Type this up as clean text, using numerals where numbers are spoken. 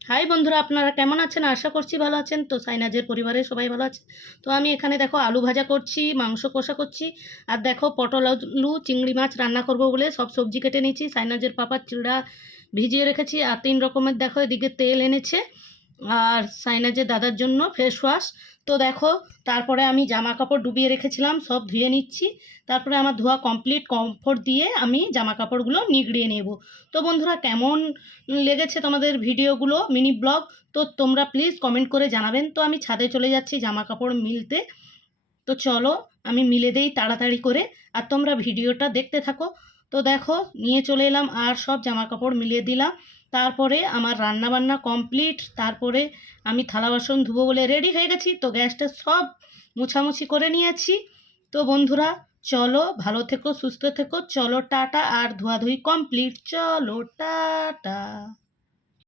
High বন্ধুরা, আপনারা কেমন আছেন? আশা করছি ভালো আছেন। তো সাইনাজের পরিবারের সবাই ভালো আছে। তো আমি এখানে দেখো আলু ভাজা করছি, মাংস কষা করছি, আর দেখো পটল আলু চিংড়ি মাছ রান্না করব বলে সব সবজি কেটে নিয়েছি। সাইনাজের পাপার চিড়া ভিজিয়ে রেখেছি, আর 3 রকমের দেখো এদিকে তেল এনেছে, আর সাইনাজের দাদার জন্য ফেস ওয়াশ। তো দেখো, তারপরে আমি জামা কাপড় ডুবিয়ে রেখেছিলাম, সব ধুয়ে নিচ্ছি। তারপরে আমার ধোয়া কমপ্লিট, কমফোর্ট দিয়ে আমি জামা কাপড়গুলো নিগড়িয়ে নেব। তো বন্ধুরা, কেমন লেগেছে তোমাদের ভিডিওগুলো, মিনি ব্লগ? তো তোমরা প্লিজ কমেন্ট করে জানাবেন। তো আমি ছাদে চলে যাচ্ছি জামা কাপড় মিলতে। তো চলো আমি মিলে দেই তাড়াতাড়ি করে, আর তোমরা ভিডিওটা দেখতে থাকো। তো দেখো, নিয়ে চলে এলাম আর সব জামা কাপড় মিলিয়ে দিলাম। তারপরে আমার রান্না বান্না কমপ্লিট। তারপরে আমি থালা বাসন ধুবো বলে রেডি হয়ে গেছি। তো গ্যাসটা সব মোছামুছি করে নিয়েছি। তো বন্ধুরা, চলো ভালো থেকো, সুস্থ থেকো। চলো টাটা, আর ধোয়াধুয়ি কমপ্লিট। চলো টাটা।